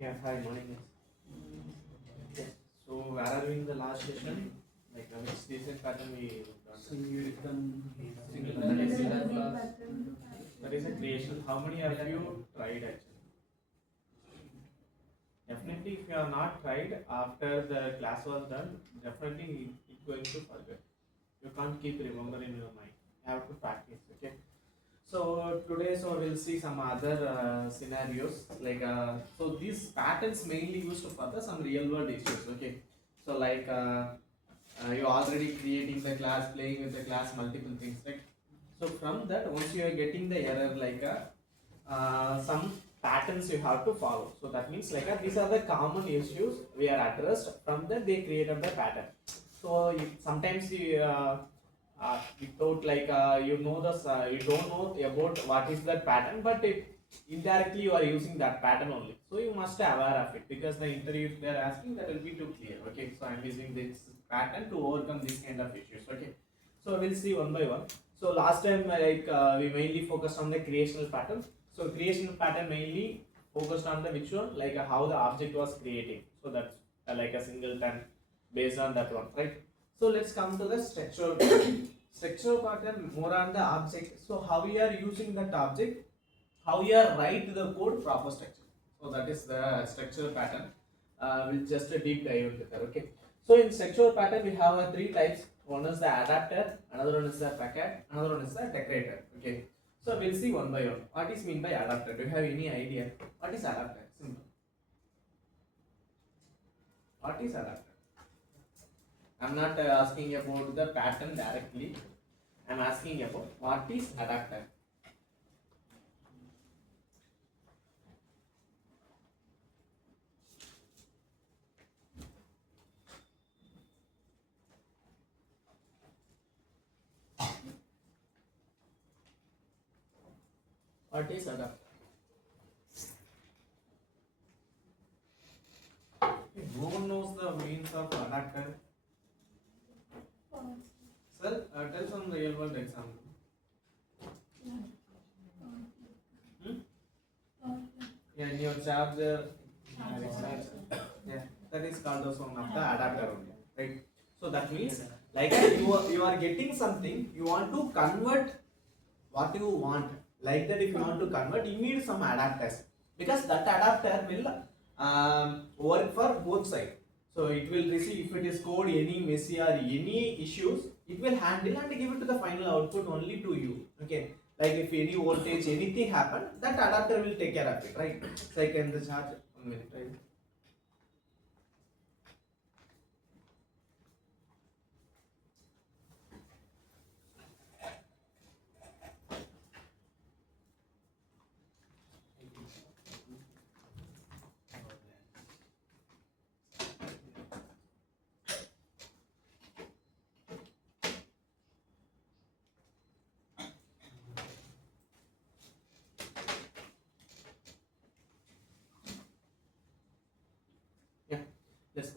Yeah, hi, morning. Yes. So, where are we in the last session? Like, which design pattern we done? Single pattern. That is a creation. How many of you tried actually? Definitely, if you are not tried after the class was done, definitely it's going to forget. You can't keep remember in your mind. You have to practice. Okay. So today, we'll see some other scenarios. Like so, these patterns mainly used for the some real world issues. Okay, so like you already creating the class, playing with the class, multiple things. Right. So from that, once you are getting the error, like some patterns you have to follow. So that means like these are the common issues we are addressed. From that, they created the pattern. So sometimes without like you know this you don't know about what is that pattern, but indirectly you are using that pattern only, so you must be aware of it, because the interview if they are asking, that will be too clear. Okay, so I'm using this pattern to overcome this kind of issues. Okay, so we'll see one by one. So last time like we mainly focused on the creational pattern. So creational pattern mainly focused on the which one, like how the object was creating. So that's like a singleton based on that one, right? So let's come to the structure. Structure pattern more on the object. So how we are using that object, how we are write the code proper structure. So that is the structure pattern. We'll just deep dive into that. Okay. So in structure pattern we have three types. One is the adapter, another one is the facade, another one is the decorator. Okay. So we'll see one by one. What is mean by adapter? Do you have any idea? What is adapter? Simple. What is adapter? I'm not asking about the pattern directly. I'm asking about what is adapter. What is adapter? If no one knows the means of adapter, sir, tell some real world example. Hmm? Yeah, in your charger, yeah, that is called as one of the adapter only, right? So that means like you are getting something, you want to convert what you want. Like that, if you want to convert, you need some adapters, because that adapter will work for both sides. So it will receive, if it is code any messy or any issues, it will handle and give it to the final output only to you. Okay, like if any voltage anything happen, that adapter will take care of it, right? It's like in the charge. 1 minute, right? Yeah, yes.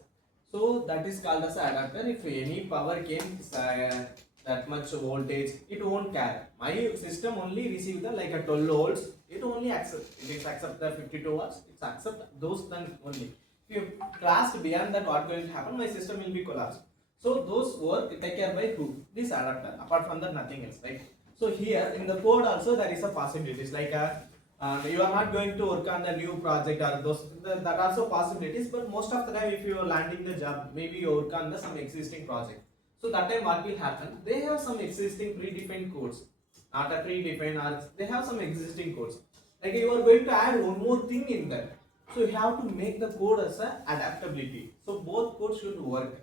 So that is called as adapter. If any power came that much voltage, it won't care. My system only receive the like a 12 volts. It only accept. It is accept the 52 watts. It's accept those then only. If you crossed beyond that, what going to happen? My system will be collapsed. So those work take care by who? This adapter. Apart from that, nothing else, right? So here in the code also there is a possibilities, like a you are not going to work on the new project or those that are also possibilities, but most of the time if you are landing the job, maybe you work on the some existing project. So that time what will happen, they have some existing predefined codes, not a predefined, or they have some existing codes, like you are going to add one more thing in that. So you have to make the code as a adaptability, so both codes should work.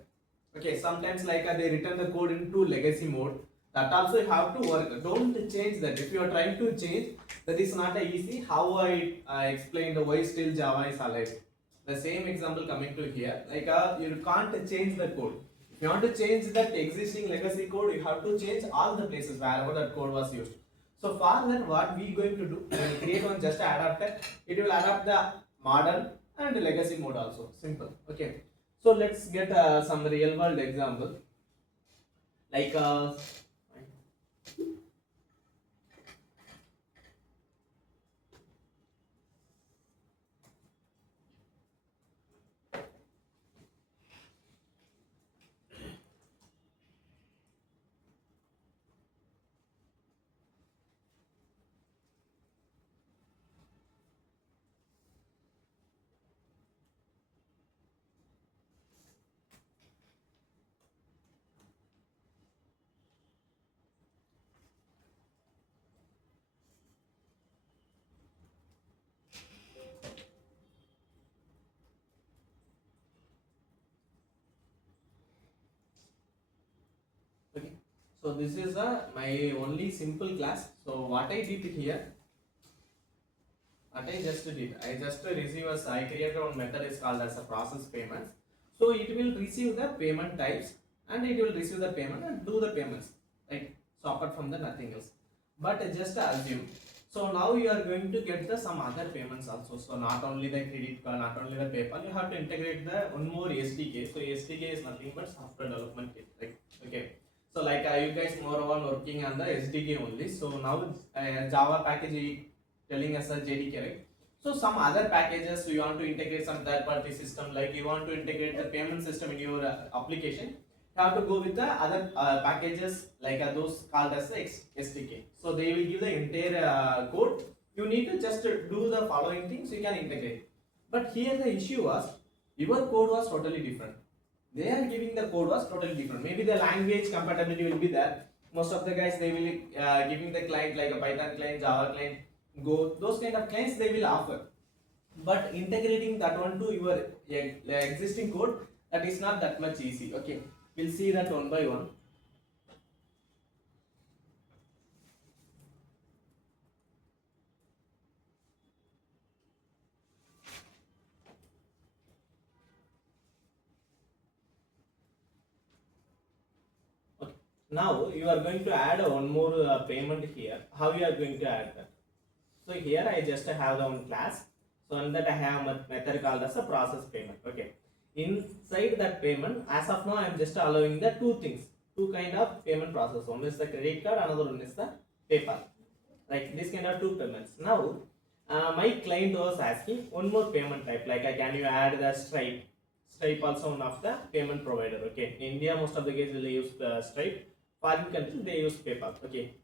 Okay, sometimes like they return the code into legacy mode, that also you have to work. Don't change that. If you are trying to change, that is not a easy. How I explained why still Java is alive. The same example coming to here, like you can't change the code. If you want to change that existing legacy code, you have to change all the places wherever that code was used. So for that, what we going to do, we will create one just adapter. It will adapt the modern and legacy mode also. Simple. Okay. So let's get some real world example. Like So this is my only simple class. So what I did here, what I just did, I just receive as I created one method is called as a process payments. So it will receive the payment types and it will receive the payment and do the payments, right? So apart from the nothing else. But just assume. So now you are going to get the some other payments also. So not only the credit card, not only the PayPal, you have to integrate the one more SDK. So SDK is nothing but software development kit, right? Okay. So like you guys more on working on the SDK only. So now Java package telling us a JDK, right? So some other packages you want to integrate some third party system, like you want to integrate the payment system in your application, you have to go with the other packages like those called as the SDK. So they will give the entire code. You need to just do the following things, you can integrate. But here the issue was your code was totally different. They are giving the code was totally different. Maybe the language compatibility will be there. Most of the guys they will giving the client like a Python client, Java client, Go, those kind of clients they will offer. But integrating that one to your existing code, that is not that much easy. Okay, we'll see that one by one. Okay. Now you are going to add one more payment here. How you are going to add that? So here I just have the one class. So in that I have a method called as a process payment. Okay. Inside that payment, as of now I am just allowing the two things, two kind of payment process. One is the credit card, another one is the PayPal. Like this kind of two payments. Now my client was asking one more payment type. Like can you add the Stripe? Stripe also one of the payment provider. Okay. In India most of the cases will use the Stripe. Foreign countries they use PayPal. Okay.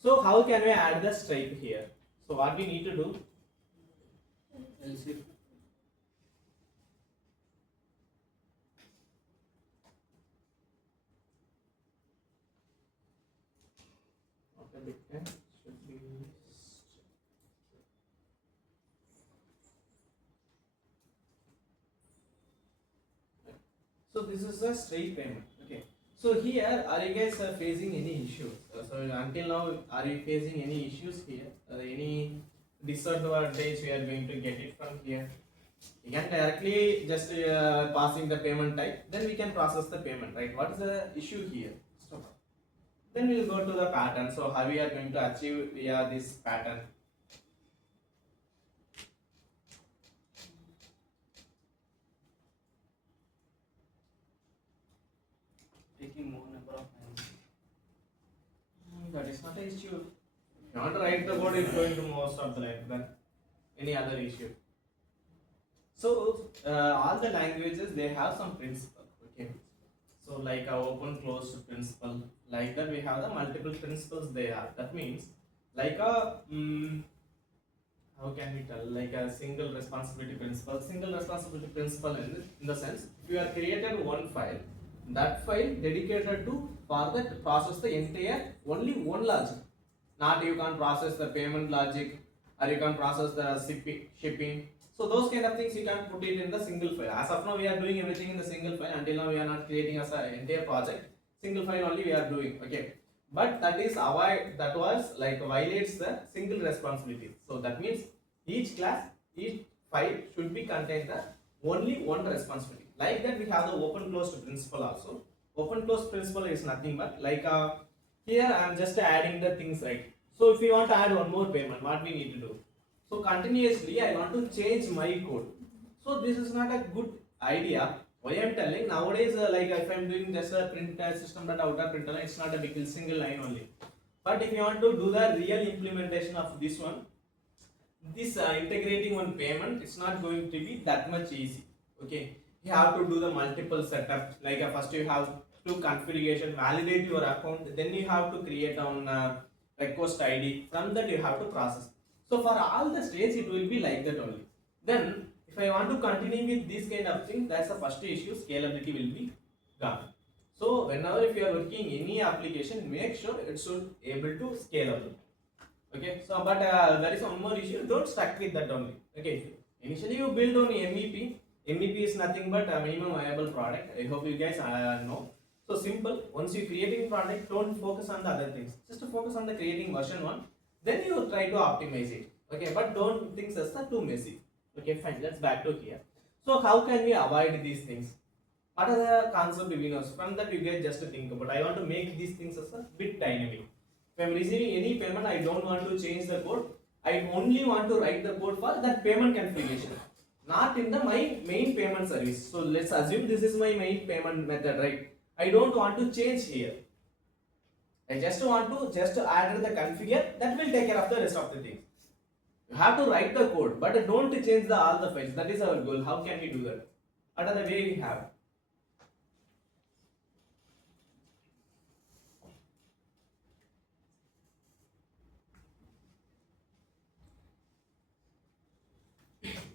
So how can we add the Stripe here? So what we need to do? Okay, should be. So this is a straight payment. Okay. So here, are you guys facing any issues? So until now, are you facing any issues here? Any disadvantage we are going to get it from here? You can directly just passing the payment type, then we can process the payment, right? What is the issue here? Stop. Then we'll go to the pattern. So how we are going to achieve via this pattern? Taking more number of times. That is not an issue. If you want to write the code, it's going to most of the life than any other issue. So all the languages they have some principle. Okay. So like a open closed principle, like that we have the multiple principles they are. That means like a how can we tell, like a single responsibility principle. Single responsibility principle in the sense, if you are created one file, that file dedicated to for that process the entire only one logic. Not you can process the payment logic or you can process the shipping. So those kind of things you can put it in the single file. As of now we are doing everything in the single file. Until now we are not creating as an entire project. Single file only we are doing. Okay. But that is avoid, that was like violates the single responsibility. So that means each class, each file should be contain the only one responsibility. Like that we have the open closed principle also. Open closed principle is nothing but like here I am just adding the things, right? So if you want to add one more payment, what we need to do? So continuously I want to change my code. So this is not a good idea. Why I am telling nowadays like if I am doing just a print system that outer printer, it's not a big single line only. But if you want to do the real implementation of this one, this integrating one payment, it's not going to be that much easy. Okay, you have to do the multiple setup. Like first you have to configuration, validate your account, then you have to create on request ID. From that you have to process. So for all the stages it will be like that only. Then if I want to continue with this kind of thing, that's the first issue. Scalability will be gone. So whenever if you are working any application, make sure it should able to scale up. Okay, so but there is one more issue. Don't stuck with that only. Okay, initially you build on MEP. MEP is nothing but a minimum viable product. I hope you guys know. So simple. Once you creating product, don't focus on the other things. Just to focus on the creating version 1. Then you try to optimize it. Okay, but don't think that's too messy. Okay, fine. Let's back to here. So how can we avoid these things? What are the concept beginners? From that you get just to think about. I want to make these things as a bit dynamic. If I'm receiving any payment, I don't want to change the code. I only want to write the code for that payment configuration, not in the my main payment service. So let's assume this is my main payment method, right? I don't want to change here. I just want to add the configure that will take care of the rest of the things. You have to write the code, but don't change all the files. That is our goal. How can we do that? What are the way we have?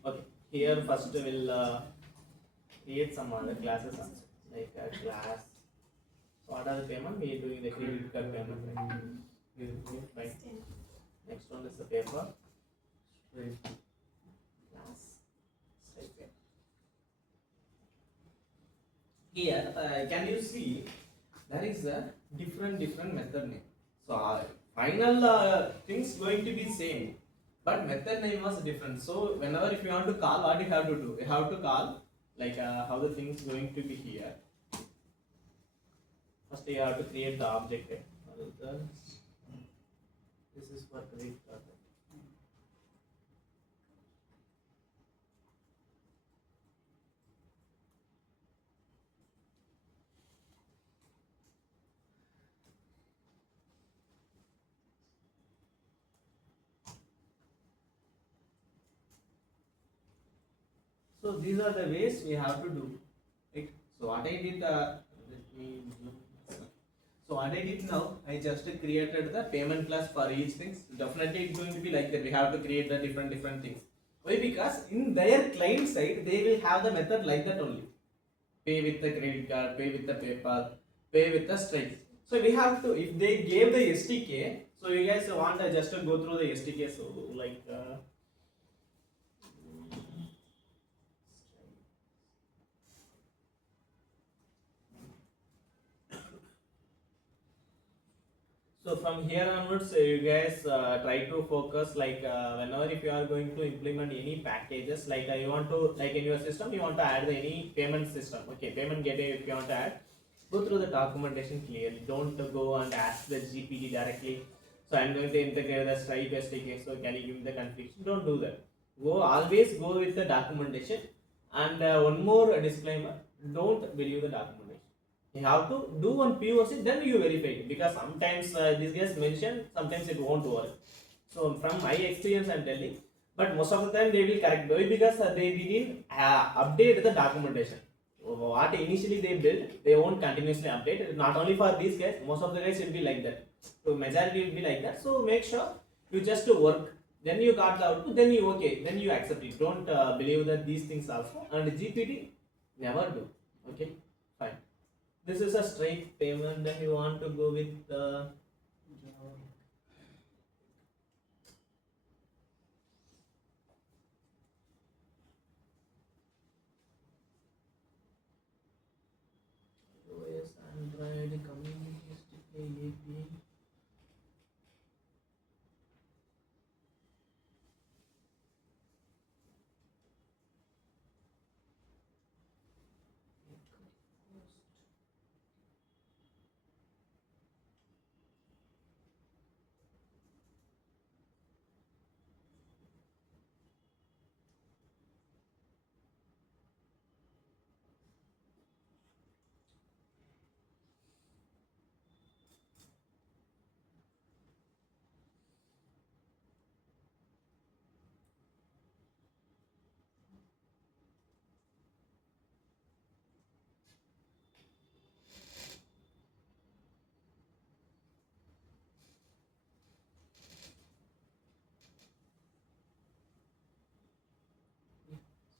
Okay, here first we'll create some other classes also, like a class. So what are the payment? We are doing the credit card payment. Right? Next one is the paper. Class. Here, can you see there is a different method name. So final things going to be same, but method name was different. So whenever if you want to call, what you have to do? You have to call like how the things going to be here. First you have to create the object. This is for credit card. So these are the ways we have to do. Right? So what I did, let me. So what I did now, I just created the payment class for each things. Definitely it's going to be like that. We have to create the different things. Why? Because in their client side, they will have the method like that only. Pay with the credit card, pay with the PayPal, pay with the Stripe. So we have to, if they gave the SDK, so you guys want just to go through the SDK. So like. So from here onwards, you guys try to focus like whenever if you are going to implement any packages, like you want to, like in your system, you want to add any payment system. Okay, payment gateway if you want to add, go through the documentation clearly. Don't go and ask the GPT directly. So I'm going to integrate the Stripe SDK. So can you give me the configuration? Don't do that. Always go with the documentation. And one more disclaimer: don't believe the documentation. You have to do one POC, then you verify it, because sometimes this gets mentioned, sometimes it won't work. So from my experience I'm telling, but most of the time they will correct. Why? Because they didn't update the documentation. What initially they built, they won't continuously update. Not only for these guys, most of the guys will be like that. So majority will be like that. So make sure you just work. Then you got the output, then you okay, then you accept it. Don't believe that these things also. And GPT, never do. Okay, fine. This is a straight payment, then you want to go with the OS Android community API.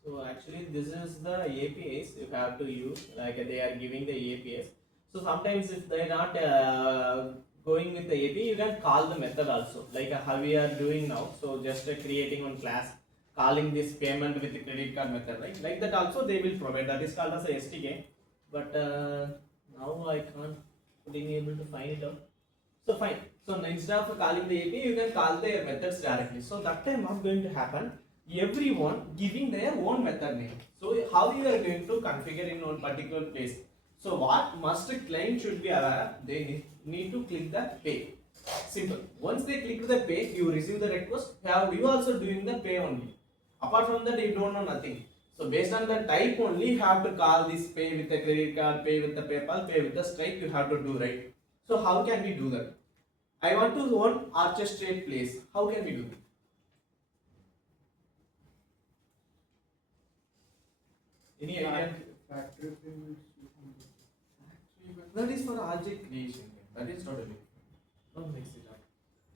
So actually this is the APIs you have to use, like they are giving the APIs. So sometimes if they are not going with the API, you can call the method also, like how we are doing now. So just creating one class, calling this payment with the credit card method, right? Like that also they will provide. That is called as a SDK. But now I can't being able to find it out. So fine. So instead of calling the API, you can call their methods directly. So that time what going to happen? Everyone giving their own method name. So how you are going to configure in one particular place? So what must client should be aware? They need to click the pay. Simple. Once they click the pay, you receive the request. Have you also doing the pay only? Apart from that, you don't know nothing. So based on the type only, you have to call this pay with the credit card, pay with the PayPal, pay with the Stripe. You have to do, right. So how can we do that? I want to own orchestrate place. How can we do it? Any idea? Factory payments. That is for object creation. That is not a big. Don't mix it up.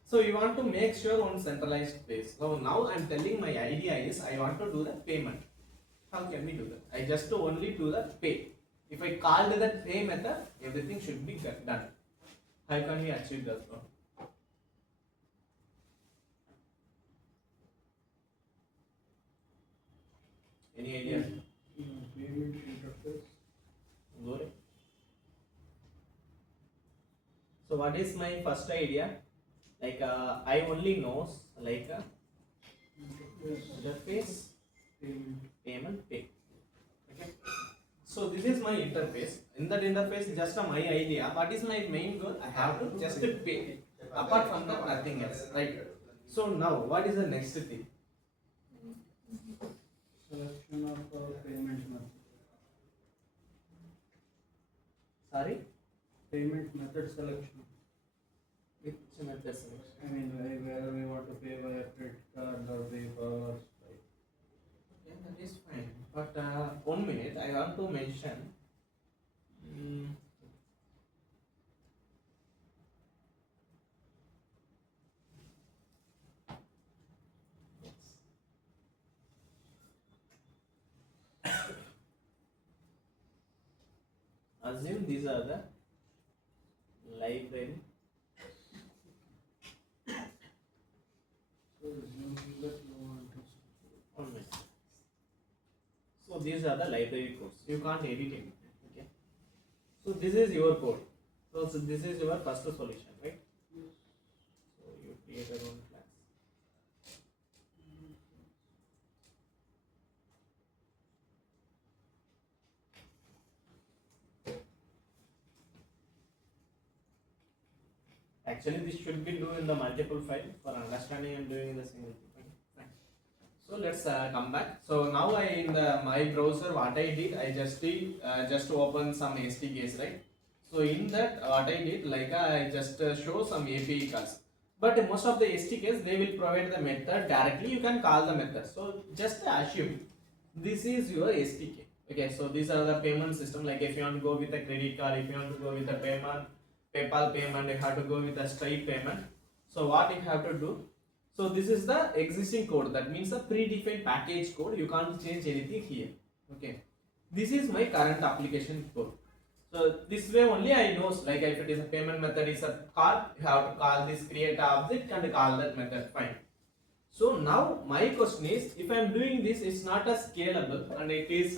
So you want to make sure on centralized place. So now I am telling my idea is I want to do the payment. How can we do that? I just only do the pay. If I called the pay method, everything should be done. How can we achieve that? Any idea? Payment interface. Go ahead. So what is my first idea? Like I only knows like interface, payment, pay. Okay. So this is my interface. In that interface, just my idea. What is my main goal? I have to just pay. Apart from that, nothing else. Right. So now, what is the next thing? Selection of payment method. Sorry. Payment method selection. Which method selection? I mean, whether we want to pay by a credit card or PayPal or Stripe. Okay, that is fine. But 1 minute, I want to mention. Assume these are the library. So assuming that you want to. 1 minute. So these are the library codes. You can't edit it. Okay. So this is your code. So this is your first solution, right? Yes. So you create your own class. Actually, this should be do in the multiple file for understanding and doing in the single file. Fine. So let's come back. So now I in the my browser what I did I just open some SDKs, right. So in that what I did like I just show some API calls. But most of the SDKs they will provide the method directly. You can call the method. So just assume this is your SDK. Okay. So these are the payment system. Like if you want to go with a credit card, if you want to go with a payment. PayPal payment, you have to go with a Stripe payment. So what you have to do? So this is the existing code. That means the predefined package code. You can't change anything here. Okay. This is my current application code. So this way only I know. Like if it is a payment method is a card, you have to call this create object and call that method. Fine. So now my question is, if I am doing this, it's not a scalable and it is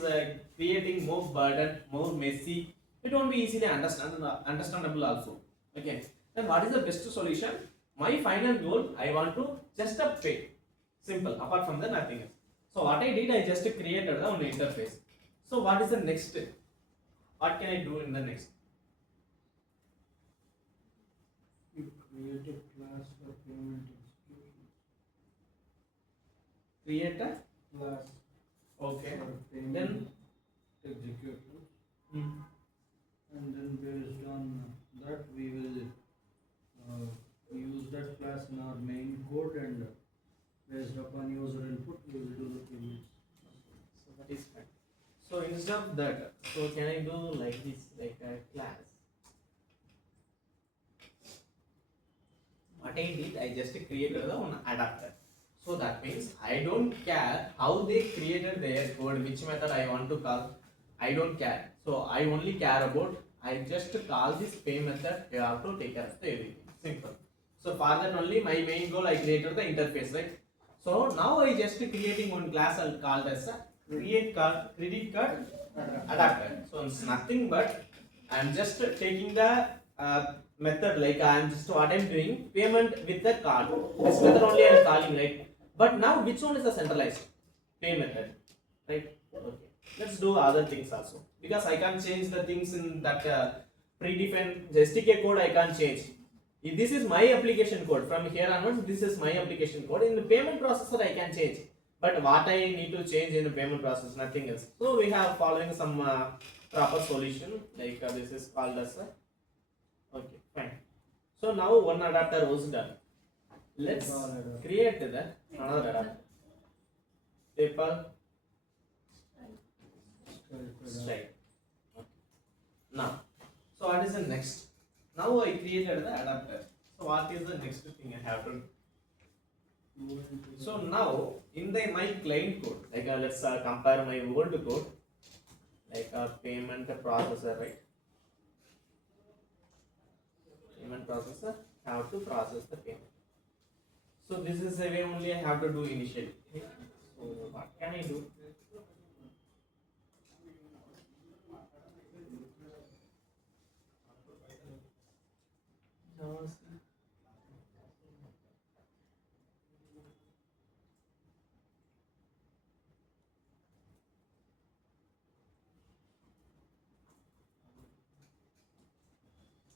creating more burden, more messy. It won't be easily understandable also. Okay. Then what is the best solution? My final goal, I want to just pay. Simple. Apart from that, nothing else. So what I did, I just created the own interface. So what is the next step? What can I do in the next? You create a class for payment execution. Create a Class. okay. For payment Then execution. And then based on that we will use that class in our main code, and based upon user input we will do the payments. So that is fine. So instead of that, so can I do like this, like a class? What I did, I just created the one adapter. So that means I don't care how they created their code, which method I want to call. I don't care. So I only care about I just call this pay method. You have to take care of the everything. Simple. So for that only my main goal I created the interface, right? So now I just creating one class I'll call as a credit card adapter. So it's nothing but I'm just taking the method, like I'm just what I'm doing payment with the card. This method only I'm calling, right? But now which one is the centralized pay method, right? Okay. Let's do other things also, because I can't change the things in that predefined SDK code. I can't change. If this is my application code, from here onwards this is my application code. In the payment processor I can change, but what I need to change in the payment process, nothing else. So we have following some proper solution, like this is called as okay, fine. So now one adapter was done. Let's create the another adapter. Paper straight. Okay. Now, so what is the next? Now I created the adapter. So what is the next thing I have to do? So now in the my client code, like let's compare my old code, like a payment processor, right? Payment processor have to process the payment. So this is the way only I have to do initially. So what can I do?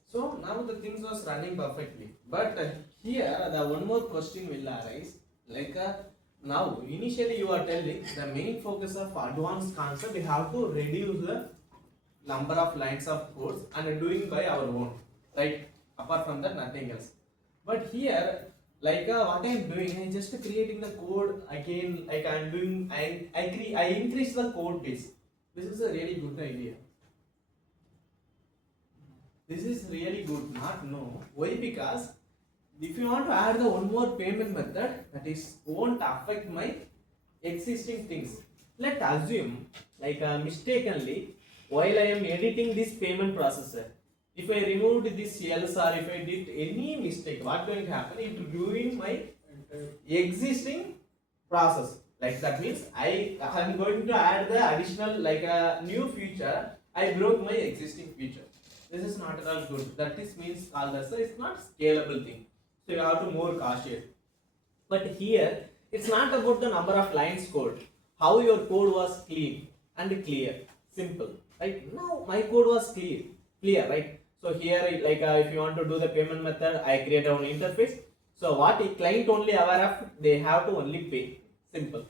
So now the things was running perfectly, but here the one more question will arise. Like now initially you are telling the main focus of advanced concept, we have to reduce the number of lines of codes and doing by our own, right? Apart from that, nothing else. But here, like what I am doing, I just creating the code again. Like I am doing, I increase the code base. This is a really good idea. This is really good. Not no. Why? Because if you want to add the one more payment method, that is won't affect my existing things. Let's assume, like mistakenly, while I am editing this payment processor, if I removed this else or if I did any mistake, what going to happen? It will ruin my existing process. Like that means I am going to add the additional, like a new feature. I broke my existing feature. This is not at all good. That is means called as it's not scalable thing. So you have to more cautious. But here it's not about the number of lines code. How your code was clean and clear, simple. Right now my code was clear, right? So here, like if you want to do the payment method, I create an interface. So what a client only aware of, they have to only pay. Simple.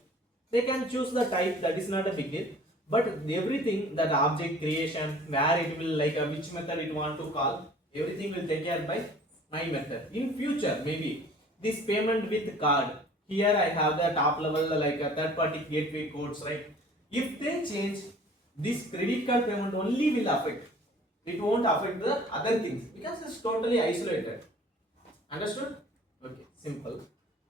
They can choose the type, that is not a big deal. But everything, that object creation, where it will, like which method it want to call, everything will take care by my method. In future, maybe this payment with card. Here I have the top level, like a third party gateway codes, right? If they change, this credit card payment only will affect. It won't affect the other things because it's totally isolated. Understood? Okay, simple.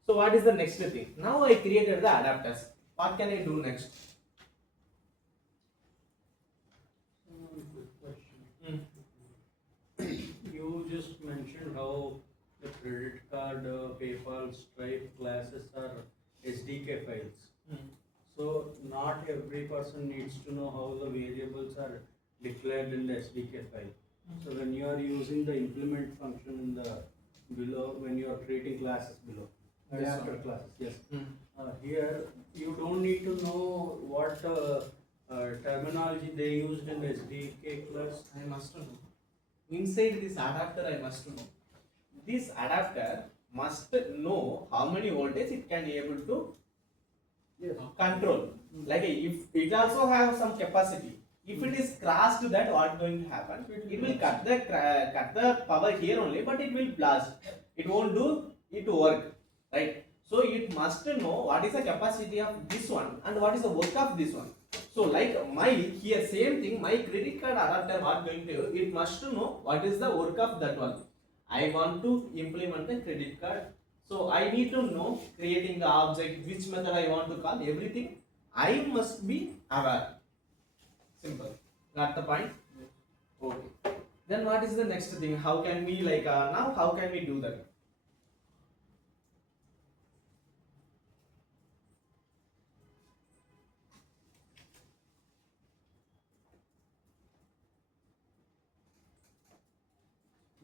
So what is the next thing? Now I created the adapters. What can I do next? Good question. Hmm. You just mentioned how the credit card, PayPal, Stripe classes are SDK files. Hmm. So not every person needs to know how the variables are declared in the SDK file. So when you are using the implement function in the below, when you are creating classes below, This adapter one. classes, yes. Hmm. Here you don't need to know what terminology they used in the SDK class. I must know. Inside this adapter, I must know. This adapter must know how many voltage it can be able to Yes. control. Like if it also have some capacity. If it is crossed, that what going to happen? It will cut the power here only, but it will blast. It won't do it work, right? So it must know what is the capacity of this one and what is the work of this one. So like my here same thing, my credit card adapter what going to, it must know what is the work of that one. I want to implement the credit card. So I need to know creating the object, which method I want to call, everything. I must be aware. Simple. Got the point? Okay. Then what is the next thing? How can we like now? How can we do that?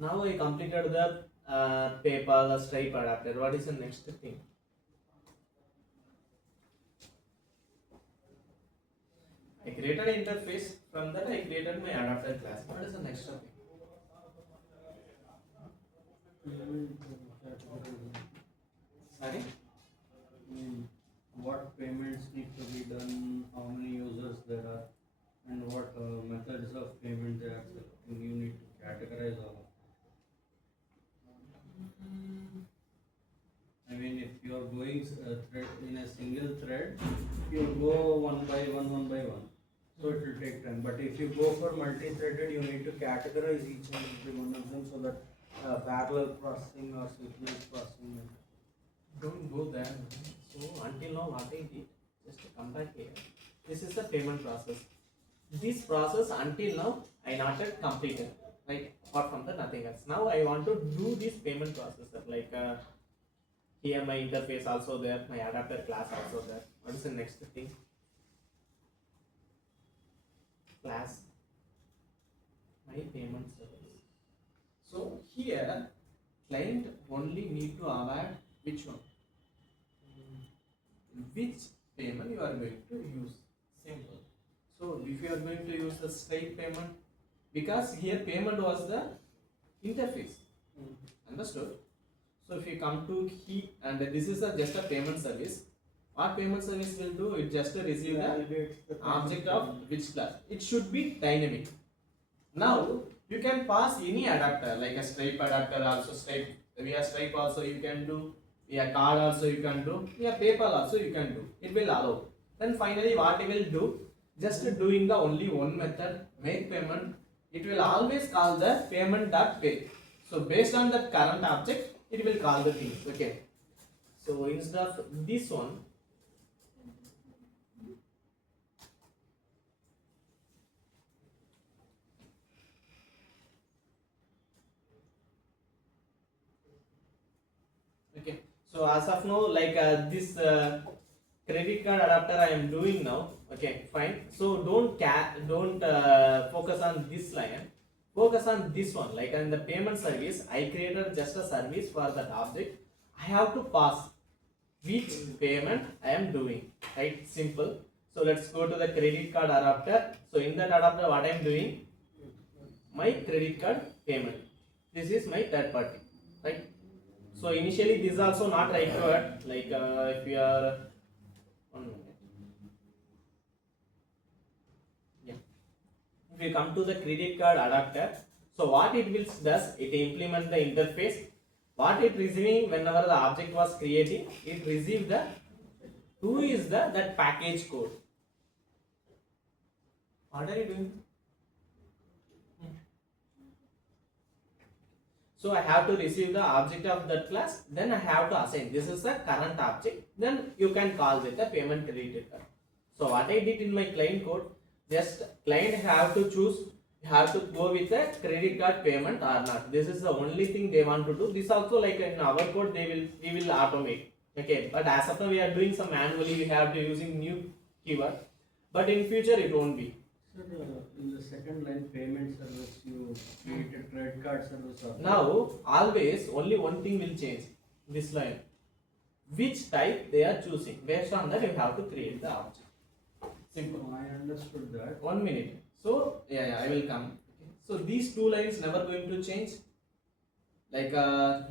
Now I completed the PayPal, the Stripe adapter. What is the next thing? I created an interface. From that I created my adapter class. What is the next thing? Payment category. Sorry? What payments need to be done, how many users there are, and what methods of payment they are accepting. You need to categorize all of them. I mean, if you are going thread in a single thread, you go one by one, so it will take time. But if you go for multi-threaded, you need to categorize each and every one of them so that parallel processing or synchronous processing. Don't go there. So until now what I did, just to come back here. This is the payment process. This process until now I not yet completed. Right? Apart from that nothing else. Now I want to do this payment process. Like here my interface also there, my adapter class also there. What is the next thing? Class. My payment service. So here client only need to avoid which one? Which payment you are going to use. Simple. So if you are going to use the Stripe payment, because here payment was the interface. Understood? So if you come to key, and this is just a payment service. What payment service will do? It just receive the object of which class. It should be dynamic. Now you can pass any adapter like a Stripe adapter also. Stripe via Stripe also you can do. Via card also you can do. Via PayPal also you can do. It will allow. Then finally what it will do? Just doing the only one method, make payment. It will always call the payment.pay. So based on the current object, it will call the things. Okay. So instead of this one, okay. So as of now, like this credit card adapter I am doing now. Okay, fine. So don't focus on this line. Focus on this one. Like in the payment service, I created just a service for that object. I have to pass which payment I am doing. Right? Simple. So let's go to the credit card adapter. So in that adapter, what I am doing? My credit card payment. This is my third party. Right? So initially this is also not required. Like if you are 1 minute. Yeah. If you come to the credit card adapter, so what it will does, it implement the interface. What it receiving whenever the object was creating, it receive the who is the that package code. What are you doing? So I have to receive the object of that class, then I have to assign this is the current object, then you can call it the payment credit card. So what I did in my client code, just client have to choose, have to go with a credit card payment or not. This is the only thing they want to do. This also like in our code we will automate. Okay, but as of now we are doing some manually, we have to using new keyword, but in future it won't be. Sir, in the second line payment service, you created credit card service. Now always only one thing will change. This line, which type they are choosing. Based on that you have to create the object. Simple. I understood that. 1 minute. So yeah, I will come. Okay. So these two lines never going to change. Like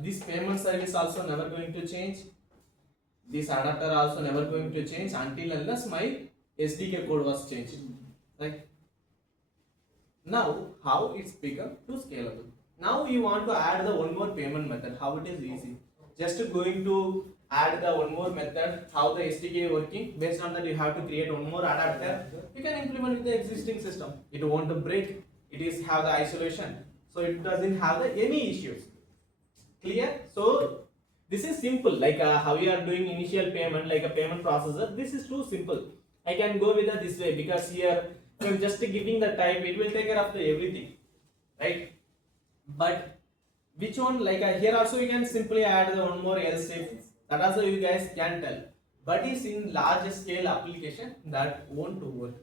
this payment service also never going to change. This adapter also never going to change until unless my SDK code was changed. Right? Now how it's become too scalable. Now you want to add the one more payment method. How it is easy. Just going to add the one more method. How the SDK working. Based on that you have to create one more adapter. You can implement with the existing system. It won't break. It is have the isolation. So it doesn't have the any issues. Clear? So this is simple. Like how you are doing initial payment like a payment processor. This is too simple. I can go with this way because here I'm just giving the type, it will take care of the everything, right? But which one, like here also you can simply add the one more else if that also you guys can tell. But is in large scale application that won't work.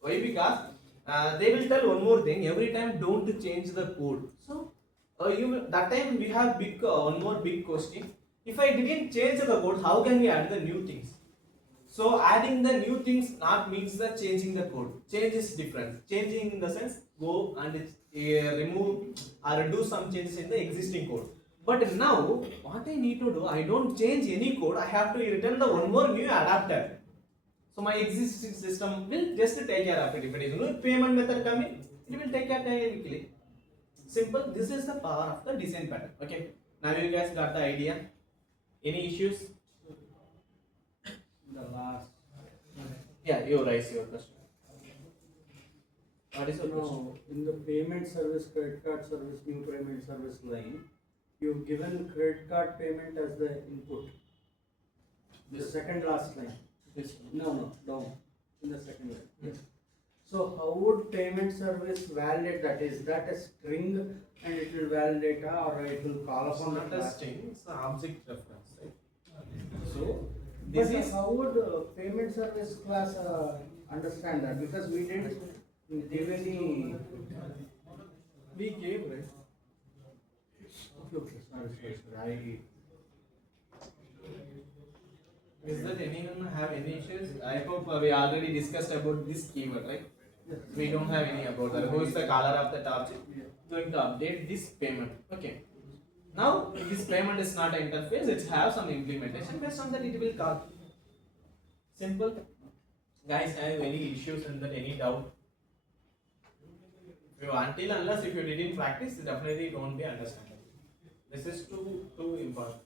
Why? Because they will tell one more thing every time, don't change the code. So that time we have big one more big question. If I didn't change the code, how can we add the new things? So adding the new things not means the changing the code. Change is different. Changing in the sense go and remove or do some changes in the existing code. But now what I need to do, I don't change any code. I have to return the one more new adapter. So my existing system will just take care of it. If it is no payment method coming, it will take care of it quickly. Simple. This is the power of the design pattern. Okay. Now you guys got the idea. Any issues? The last. Yeah, you raise your question. What is your question? Now, in the payment service, credit card service, new payment service line, you've given credit card payment as the input. The second last line. This No, down in the second line. Yes. So how would payment service validate that? Is that a string and it will validate or it will call it's upon the not a class? string, it's an object reference, right? So this But is how would payment service class understand that? Because we didn't give any. we gave, right? Okay, sorry. Is that anyone have any issues? I hope we already discussed about this keyword, right? We don't have any about that. Who is the caller of that object? Going to update this payment. Okay. Now this payment is not an interface, it has some implementation. Based on that it will call. Simple. Guys, have any issues and that any doubt? If you until unless if you didn't practice, definitely it won't be understandable. This is too important.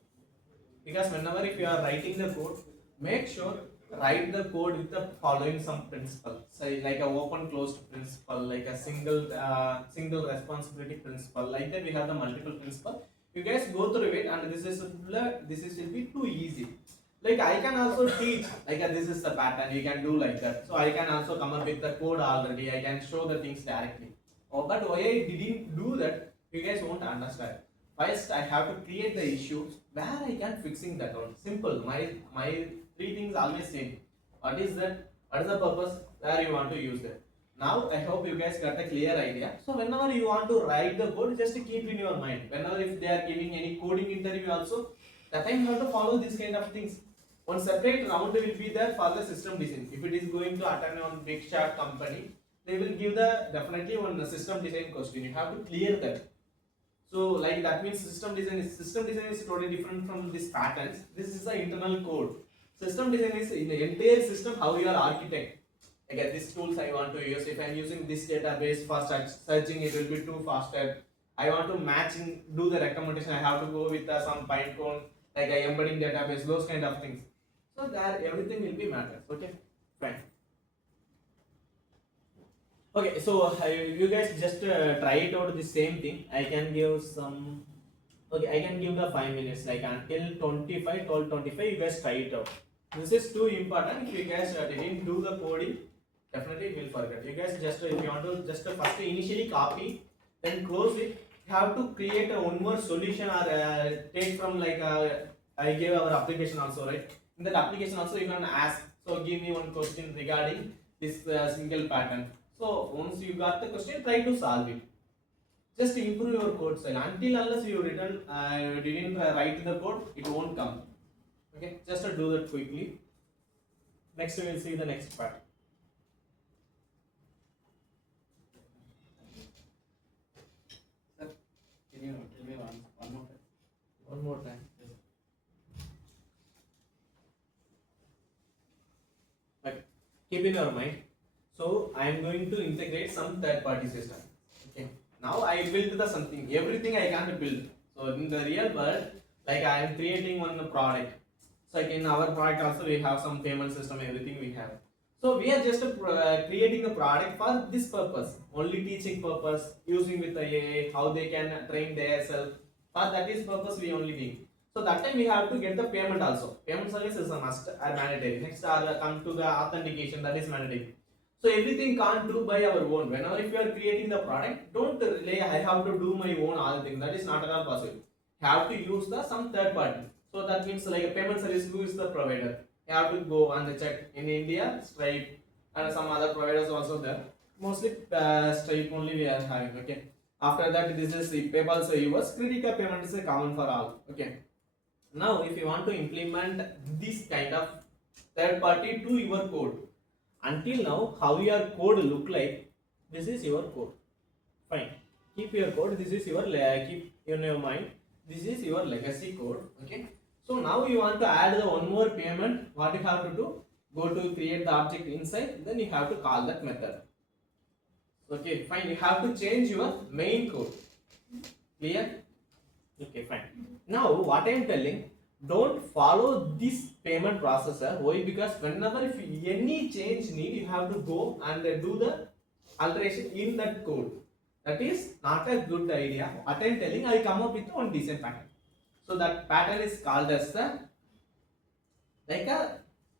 Because whenever if you are writing the code, make sure write the code with the following some principle. Say like a open closed principle, like a single responsibility principle. Like that we have the multiple principle. You guys go through it, and this will be too easy. Like I can also teach like this is the pattern. You can do like that. So I can also come up with the code already. I can show the things directly. Oh, but why I didn't do that? You guys won't understand. First, I have to create the issue where I can fixing that one. Simple. My three things always same. What is that? What is the purpose? Where you want to use that. Now I hope you guys got a clear idea. So whenever you want to write the code, just keep in your mind. Whenever if they are giving any coding interview also, that time you have to follow these kind of things. One separate round will be there for the system design. If it is going to attend on big shot company, they will give the definitely one system design question. You have to clear that. So like that means system design is totally different from these patterns. This is the internal code. System design is in the entire system how you are architect. Again, these tools I want to use. If I am using this database for searching, it will be too faster. I want to matching, do the recommendation. I have to go with some Python, like a embedding database, those kind of things. So that everything will be matters. Okay, fine. Okay, so you guys just try it out the same thing. I can give some. Okay, I can give the 5 minutes, like until 25, 12:25. You guys try it out. This is too important. If you guys didn't do the coding, definitely will forget. You guys just if you want to just first initially copy, then close it. You have to create a one more solution or take from like I gave our application also, right? In that application also you can ask. So give me one question regarding this single pattern. So once you got the question, try to solve it. Just improve your code style. Until unless you didn't write the code, it won't come. Okay, just do that quickly. Next we will see the next part. Sir, can you tell me one more time? One more time. Yes. Okay. Keep in your mind. So I am going to integrate some third-party system. Okay. Now I build the something. Everything I can't build. So in the real world, like I am creating one product. So like in our product also we have some payment system. Everything we have. So we are just creating a product for this purpose. Only teaching purpose. Using with the AI, how they can train themselves. For that is purpose we only need. So that time we have to get the payment also. Payment service is a must or mandatory. Next come to the authentication, that is mandatory. So everything can't do by our own. Whenever if you are creating the product, don't rely I have to do my own all things. That is not at all possible. You have to use the some third party. So that means like a payment service, who is the provider? You have to go and check in India, Stripe and some other providers also there. Mostly Stripe only we are having. Okay. After that, this is the PayPal, so yours credit card payment is a common for all. Okay. Now, if you want to implement this kind of third party to your code, until now, how your code look like, this is your code. Fine. Keep your code. This is your keep in your mind. This is your legacy code. Okay. So now you want to add the one more payment. What you have to do? Go to create the object inside. Then you have to call that method. Okay. Fine. You have to change your main code. Clear? Okay. Fine. Now what I am telling, don't follow this payment processor. Why? Because whenever if any change need, you have to go and do the alteration in that code. That is not a good idea. What I am telling, I come up with one decent pattern. So that pattern is called as the like a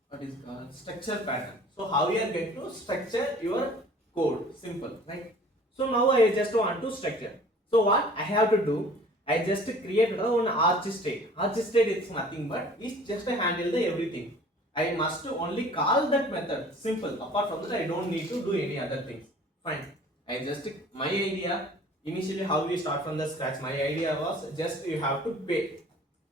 what is called structure pattern. So how you are going to structure your code? Simple, right? So now I just want to structure. So what I have to do? I just create one arch state. Arch state is nothing but it's just a handle the everything. I must only call that method. Simple. Apart from that, I don't need to do any other things. Fine. I just my idea initially how we start from the scratch. My idea was just you have to pay.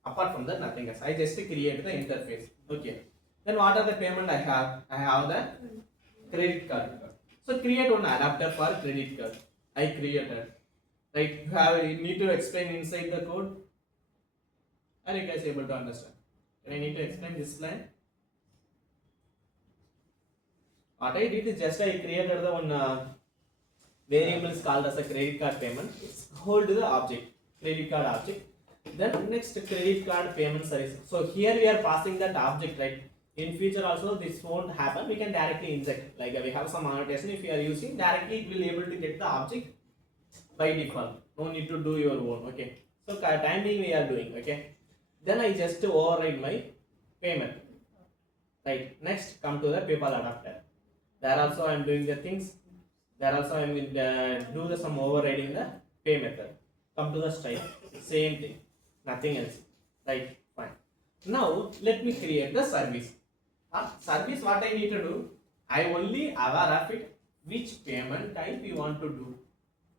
Apart from that, nothing else. I just create the interface. Okay. Then what are the payment I have? I have the credit card. So create one adapter for credit card. I created. Right? You need to explain inside the code. Are you guys able to understand? Can I need to explain this line? What I did is just I created the one variable is called as a credit card payment. It's hold the object, credit card object. Then next credit card payment service. So here we are passing that object, right? In future also this won't happen. We can directly inject. Like we have some annotation. If you are using directly, it will able to get the object by default. No need to do your own. Okay. So time being we are doing. Okay. Then I just override my payment. Right. Next come to the PayPal adapter. There also I am doing the things. There also I will do the some overriding the pay method. Come to the style, same thing, nothing else. Right, fine. Now let me create the service. Service what I need to do? I only aware of it. Which payment type you want to do?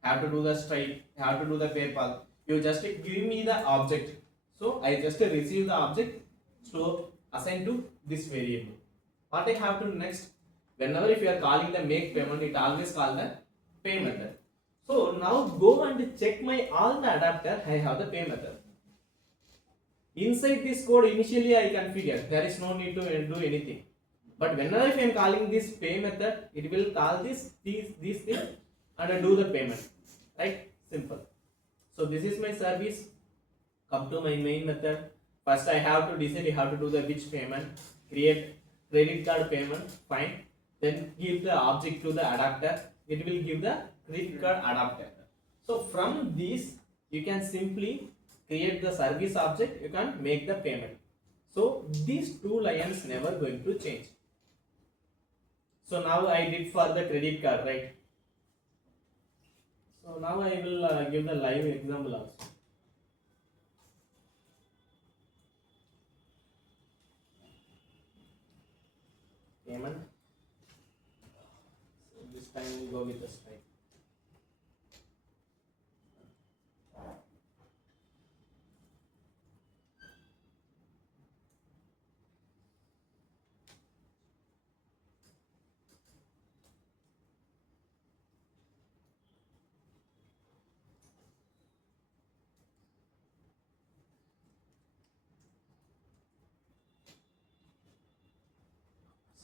Have to do the Stripe. Have to do the PayPal. You just give me the object. So I just receive the object. So assign to this variable. What I have to do next? Whenever if you are calling the make payment, it always call the pay method. So now go and check my all the adapter. I have the pay method. Inside this code initially I configure. There is no need to do anything. But whenever if I am calling this pay method, it will call this thing and do the payment. Right? Simple. So this is my service. Come to my main method. First I have to decide you have to do the which payment. Create credit card payment. Fine. Then give the object to the adapter. It will give the credit card adapter. So from this you can simply create the service object. You can make the payment. So these two lines never going to change. So now I did for the credit card, right? So now I will give the live example also. Payment. So this time we go with the Stripe.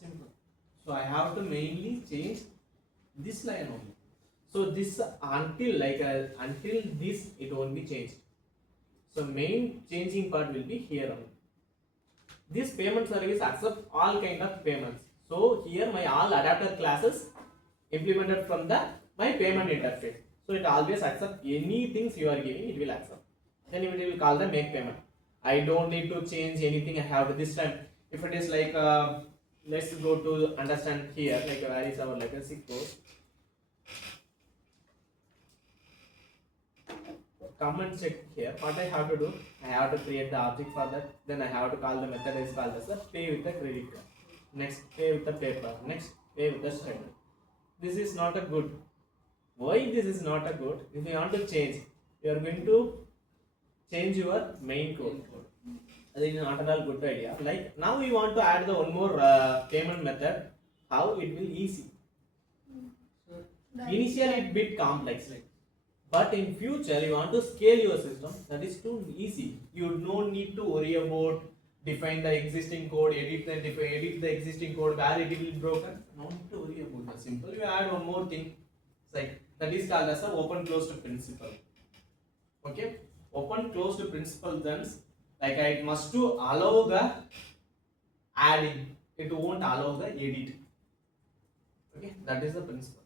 Simple. So I have to mainly change this line only. So this until this it won't be changed. So main changing part will be here only. This payment service accepts all kind of payments. So here my all adapter classes implemented from the my payment interface. So it always accepts anything you are giving, it will accept. Then it will call the make payment. I don't need to change anything. I have this time. If it is like let's go to understand here, like where is our legacy code. Come and check here. What I have to do, I have to create the object for that. Then I have to call the method is called as the pay with the credit card. Next, pay with the paper. Next, pay with the Stripe. This is not a good. Why this is not a good? If you want to change, you are going to change your main code. That is not at all good idea. Like now we want to add the one more payment method. How it will easy. Initially it bit complex, but in future you want to scale your system. That is too easy. You don't need to worry about define the existing code, edit the existing code where it will be broken. No need to worry about that. Simple. You add one more thing. It's like that is called as a open closed principle. Okay, open closed principle then like I must to allow the adding. It won't allow the edit. Okay, that is the principle.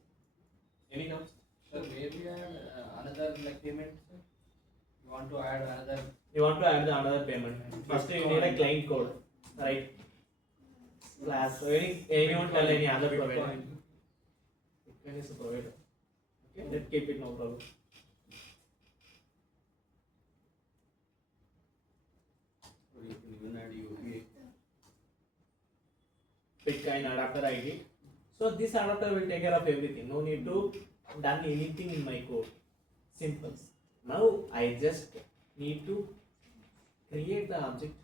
Any doubts? Sir, where we add another like payment, sir? You want to add another. You want to add the another payment. First you need a client code, right? Class. So anyone tell any other provider. Bitcoin is a provider. Okay, let's keep it no problem. Or you can even add UPI. Bitcoin adapter ID. So this adapter will take care of everything. No need to done anything in my code. Simple. Now I just need to create the object,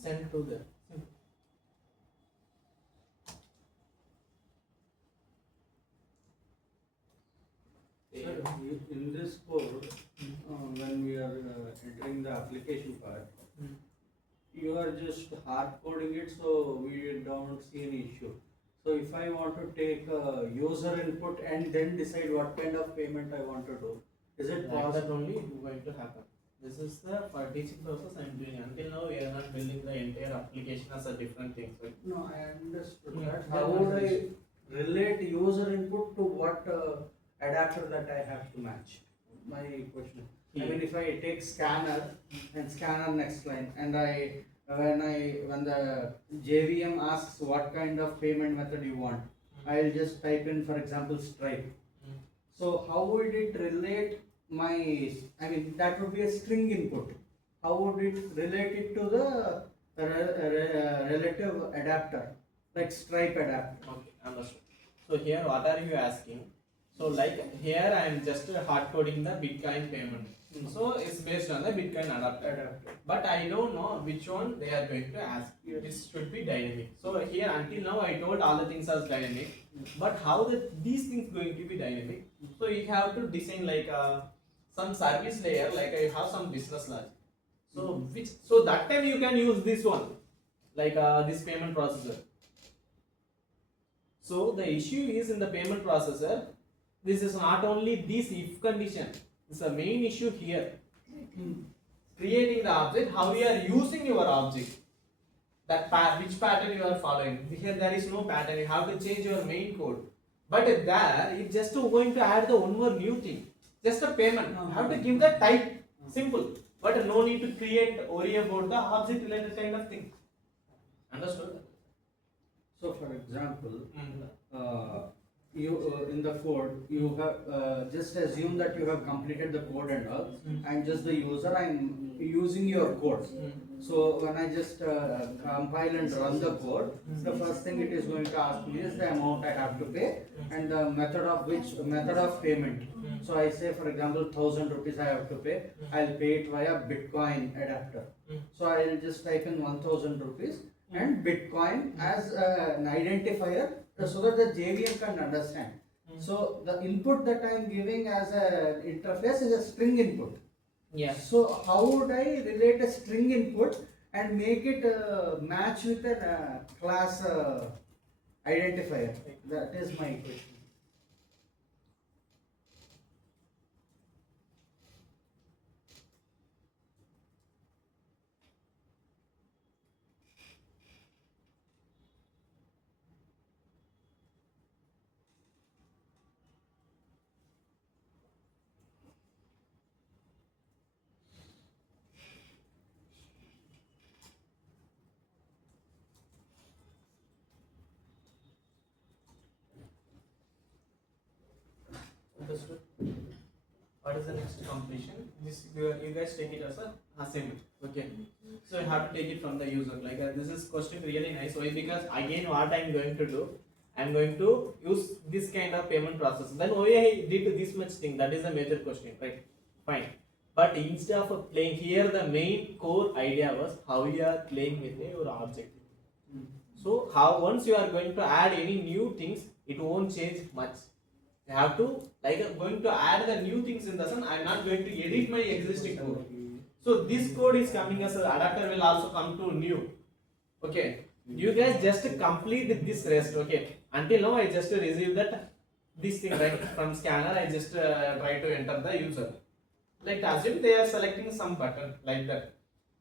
send to the simple. Sir, in this code, when we are entering the application part, you are just hard coding it, so we don't see any issue. So if I want to take user input and then decide what kind of payment I want to do, is it Like possible? that only going to happen. This is the for teaching purpose I am doing. Until now we are not building the entire application as a different thing. So No, I understood Yeah. that. How would I relate user input to what adapter that I have to match? My question. I mean, if I take scanner and scanner next line, and when the JVM asks what kind of payment method you want, I'll just type in, for example, Stripe. So how would it relate my? I mean, that would be a string input. How would it relate it to the relative adapter, like Stripe adapter? okay, understood. So here what are you asking? So like here I am just hard coding the Bitcoin payment. So it's based on the Bitcoin adapter. But I don't know which one they are going to ask. This should be dynamic. So here until now I told all the things as dynamic. But how these things going to be dynamic? So you have to design like some service layer, like I have some business logic. So that time you can use this one, like this payment processor. So the issue is in the payment processor. This is not only this if condition. This is the main issue here. Creating the object, how you are using your object. Which pattern you are following. Here there is no pattern. You have to change your main code. But there, it's just going to add the one more new thing. Just a payment. You have to give the type. Simple. But no need to worry about the object related kind of thing. Understood? So, for example, you in the code you have just assume that you have completed the code and all. I'm just the user. I'm using your code. So when I just compile and run the code, the first thing it is going to ask me is the amount I have to pay and the method of payment. So I say, for example, 1,000 rupees I have to pay. I'll pay it via Bitcoin adapter. So I'll just type in 1,000 rupees and Bitcoin as an identifier so that the JVM can understand. So the input that I am giving as an interface is a string input. Yeah. So how would I relate a string input and make it match with a class identifier? That is my question. Understood. What is the next completion? This you guys take it as a assignment. Okay. So you have to take it from the user. Like this is question really nice. Why? Because again, what I am going to do, I'm going to use this kind of payment process. Then why I did this much thing? That is a major question, right? Fine. But instead of playing here, the main core idea was how you are playing with your object. So how once you are going to add any new things, it won't change much. You have to like I'm going to add the new things in the sun. I'm not going to edit my existing code. So this code is coming as an adapter will also come to new. Okay. You guys just complete this rest. Okay. Until now I just received that this thing right from scanner. I just try to enter the user. Like assume they are selecting some button like that.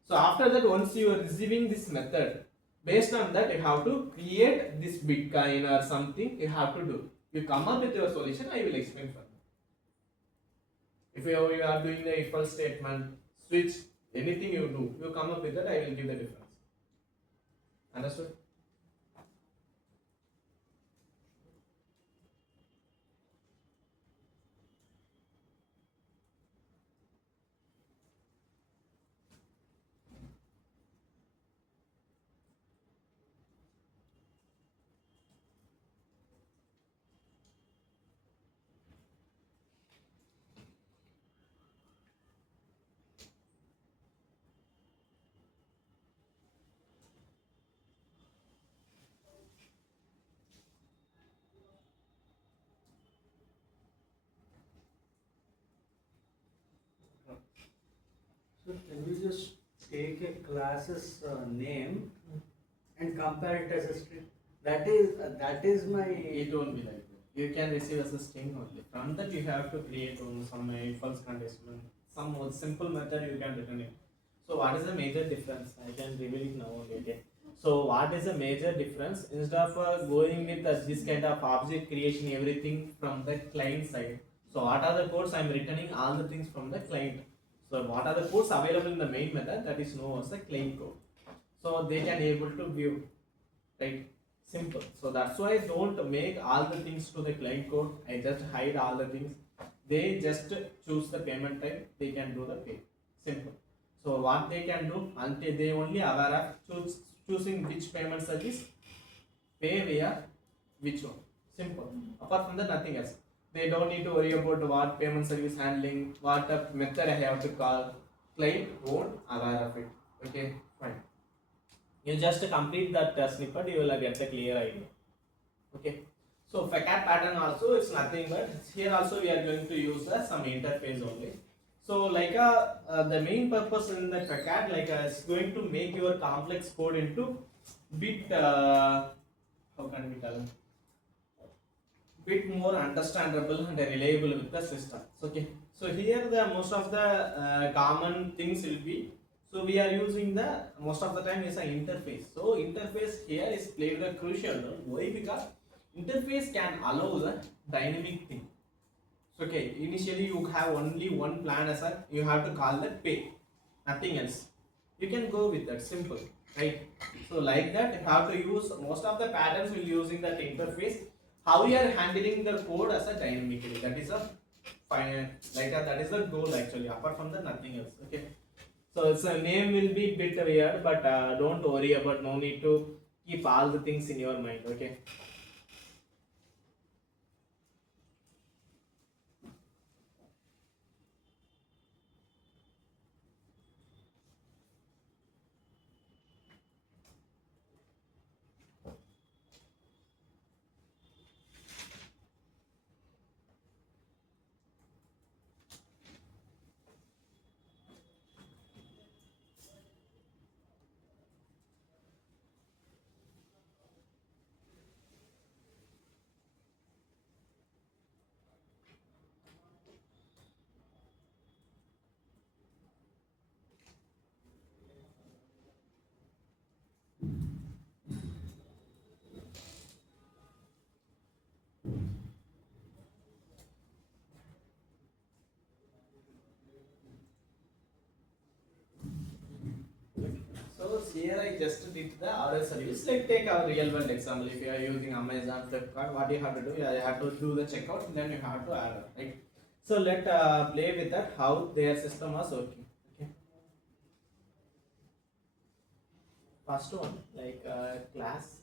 So after that, once you are receiving this method, based on that you have to create this Bitcoin or something. You have to do. You come up with your solution. I will explain further. If you are doing the if else statement, switch, anything you do, you come up with that. I will give the difference. Understood? So can we just take a class's name and compare it as a string? That is my. It won't be like that. You can receive as a string only. From that you have to create some false condition, some more simple method you can return it. So what is the major difference? I can reveal it now only. Okay. So what is the major difference? Instead of going with this kind of object creation, everything from the client side. So what are the codes? I am returning all the things from the client. So what are the codes available in the main method? That is known as the client code. So they can able to view, right? Simple. So that's why I don't make all the things to the client code. I just hide all the things. They just choose the payment type. They can do the pay. Simple. So what they can do until they only aware of choosing which payment service, pay via which one. Simple. Apart from that, nothing else. They don't need to worry about what payment service handling, what method I have to call. Client won't aware of it. Okay, fine. You just complete that snippet, you will get a clear idea. Okay. So Facade pattern also it's nothing but here also we are going to use some interface only. So like the main purpose in the Facade is going to make your complex code into bit how can we tell bit more understandable and reliable with the system. Okay. So here the most of the common things will be. So we are using the most of the time is an interface. So interface here is played a crucial role. Why? Because interface can allow the dynamic thing. So okay, initially you have only one plan as a you have to call the pay, nothing else. You can go with that simple, right? So like that you have to use most of the patterns will using that interface. How you are handling the code as a dynamically. That is a fine that is the goal actually. Apart from that, nothing else. Okay. So its name will be bit weird, but don't worry about. No need to keep all the things in your mind. Okay. So here I just did the order service. Like take our real world example. If you are using Amazon, Flipkart, what you have to do? Yeah, you have to do the checkout, and then you have to add, right? So let play with that how their system was working. Okay. First one like class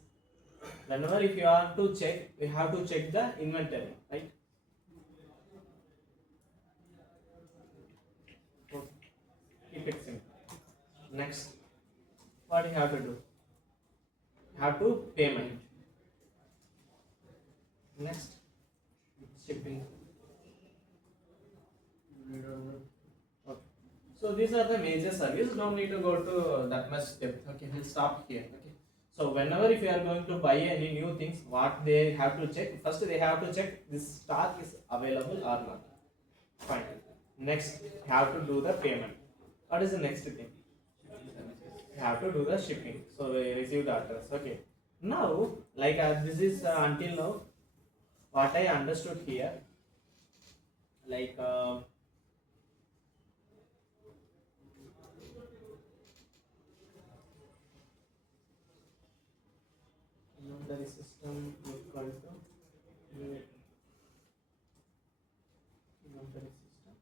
Whenever if you have to check, we have to check the inventory, right? So keep it simple. Next, what you have to do? You have to payment. Next, shipping. Read over. Okay. So these are the major services. Don't need to go to that much depth. Okay, we'll stop here. Okay. So whenever if you are going to buy any new things, what they have to check first, they have to check this stock is available or not. Fine. Next, you have to do the payment. What is the next thing? You have to do the shipping. So they receive the address. Okay. Now, like this is until now what I understood here. Like. Inventory system equal to inventory system.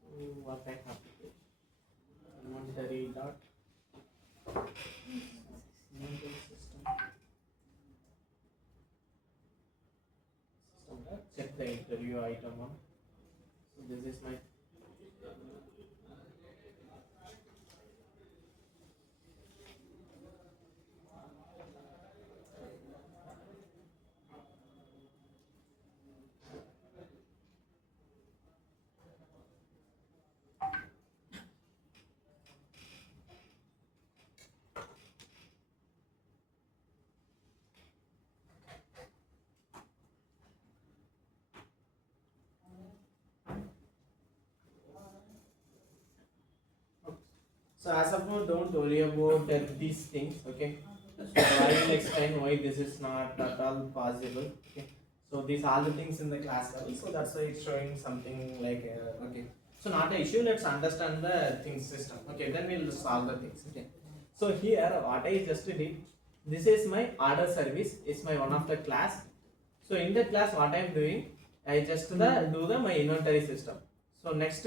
So what I have to do? Inventory dot inventory system dot check the interview item one. So this is my so as of now, don't worry about these things, okay? So I will explain why this is not at all possible, okay? So these are the things in the class level, so that's why it's showing something like, okay. So not an issue, let's understand the things system, okay? Then we'll solve the things, okay? So here, what I just did, this is my order service, it's my one of the class. So in the class, what I am doing, I just do the my inventory system. So next